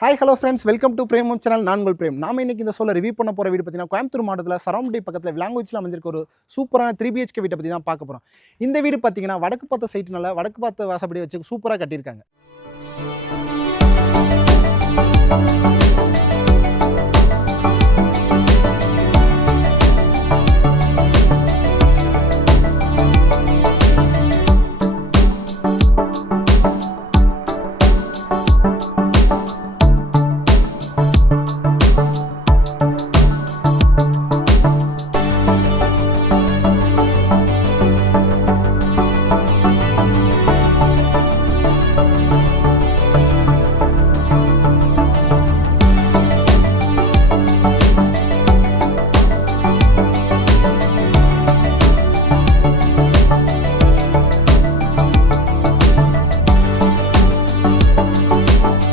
Hi hello friends, welcome to Premam channel. நான் உங்கள் frame. நாம இன்னைக்கு இந்த சொல்ல ரிவ்யூ பண்ண போகிற வீடு பார்த்தீங்கன்னா கோயம்புத்தூர் மாவட்டத்தில் சரௌண்டி பக்கத்தில் விலாங்குச்சியில் அமைஞ்சிருக்க ஒரு சூப்பரான 3BHK வீட்டை பற்றி தான் பார்க்க போகிறோம். இந்த வீடு பார்த்தீங்கன்னா வடக்கு பார்த்த சைட்னால வடக்கு பார்த்த வாசப்படி வச்சு சூப்பராக கட்டியிருக்காங்க.